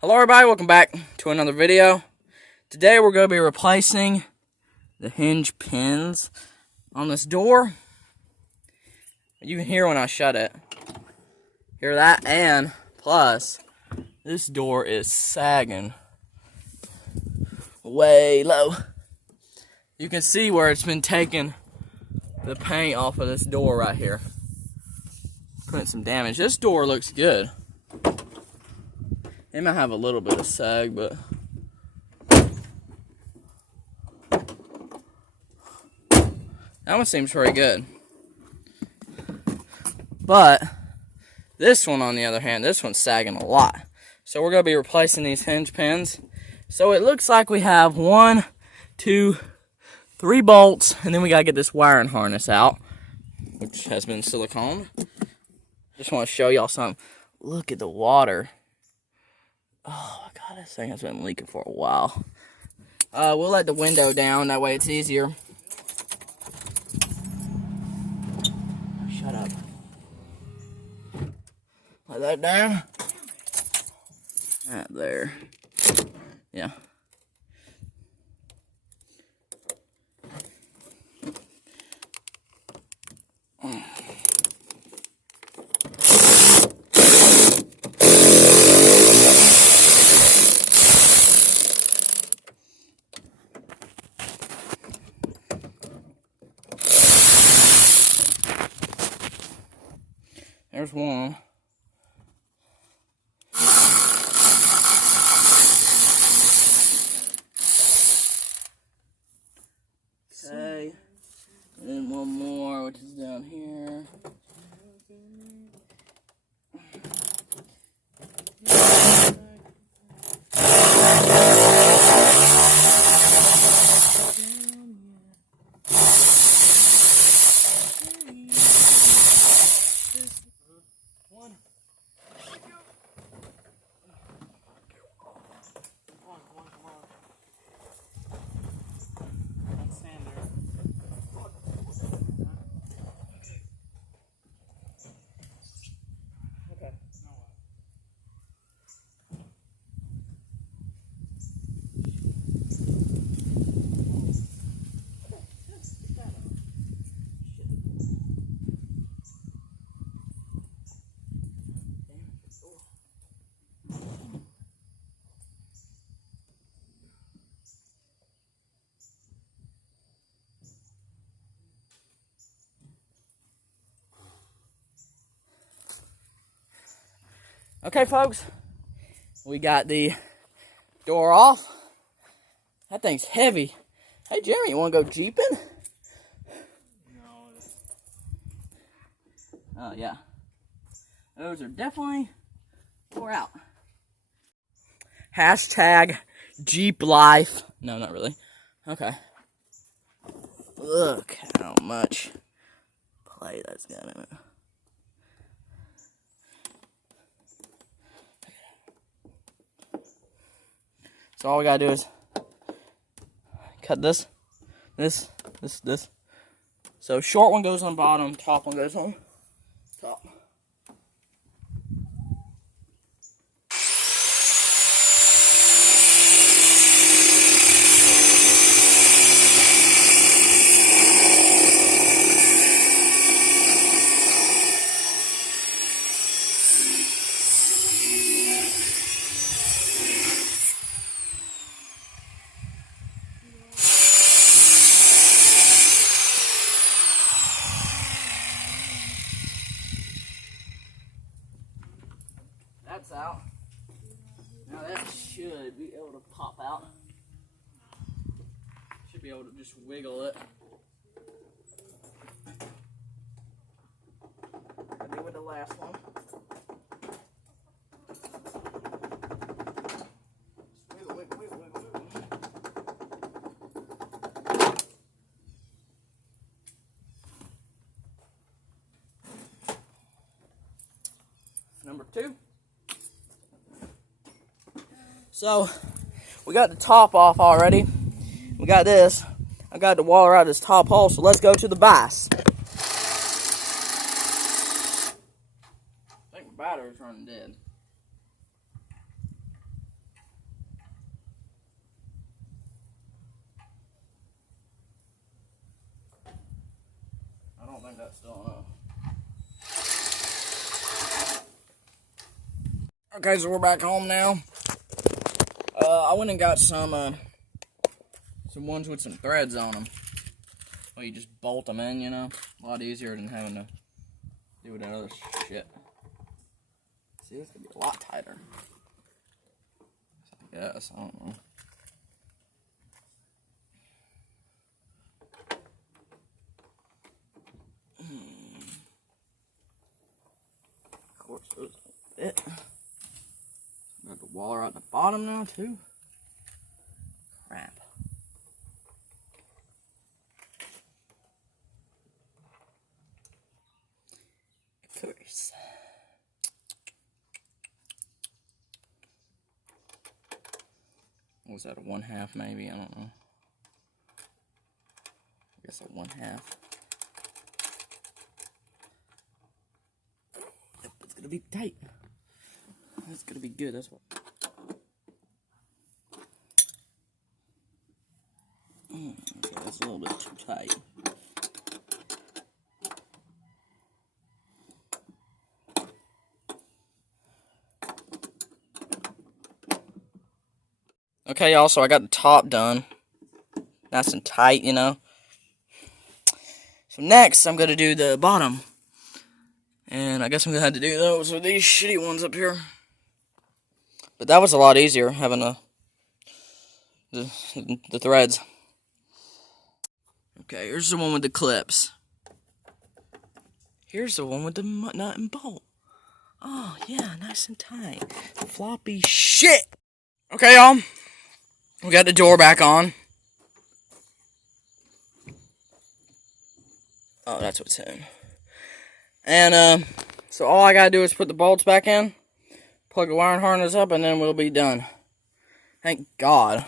Hello everybody, welcome back to another video. Today we're going to be replacing the hinge pins on this door. You can hear when I shut it. Hear that? And plus, this door is sagging way low. You can see where it's been taking the paint off of this door right here. Putting some damage. This door looks good. It might have a little bit of sag, but that one seems pretty good. But this one, on the other hand, this one's sagging a lot. So we're going to be replacing these hinge pins. So it looks like we have 1, 2, 3 bolts, and then we got to get this wiring harness out, which has been silicone. Just want to show y'all something. Look at the water. Oh my god, this thing has been leaking for a while. We'll let the window down, that way it's easier. Shut up. Let that down. Right there. Yeah. There's one. Okay. And then one more, which is down here. Okay, folks, we got the door off. That thing's heavy. Hey, Jeremy, you want to go jeeping? No. Oh, yeah. Those are definitely wore out. Hashtag Jeep life. No, not really. Okay. Look how much play that's got in it. So all we gotta do is cut this. So short one goes on bottom, top one goes on top. That's out. Now that should be able to pop out. Should be able to just wiggle it. I did with the last one. Just wiggle, wiggle, wiggle, wiggle, wiggle. Number 2. So, we got the top off already. We got this. I got the wire out of this top hole, so let's go to the vise. I think my battery's running dead. that's still on. Okay, so we're back home now. I went and got some ones with some threads on them. Well, you just bolt them in, you know? A lot easier than having to do that other shit. See, this could be a lot tighter. I guess, I don't know. Of course, those don't fit. Got the waller out the bottom now, too. Crap. Of course. What was that, a 1/2 maybe? I don't know. I guess a 1/2. Yep, it's gonna be tight. It's gonna be good, that's what. Okay, that's a little bit too tight. Okay, y'all, so I got the top done. Nice and tight, you know. So next, I'm going to do the bottom. And I guess I'm going to have to do those with these shitty ones up here. But that was a lot easier, having the threads. Okay, here's the one with the clips. Here's the one with the nut and bolt. Oh, yeah, nice and tight. Floppy shit! Okay, y'all. We got the door back on. Oh, that's what's in. And, so all I gotta do is put the bolts back in, plug the wiring harness up, and then we'll be done. Thank God.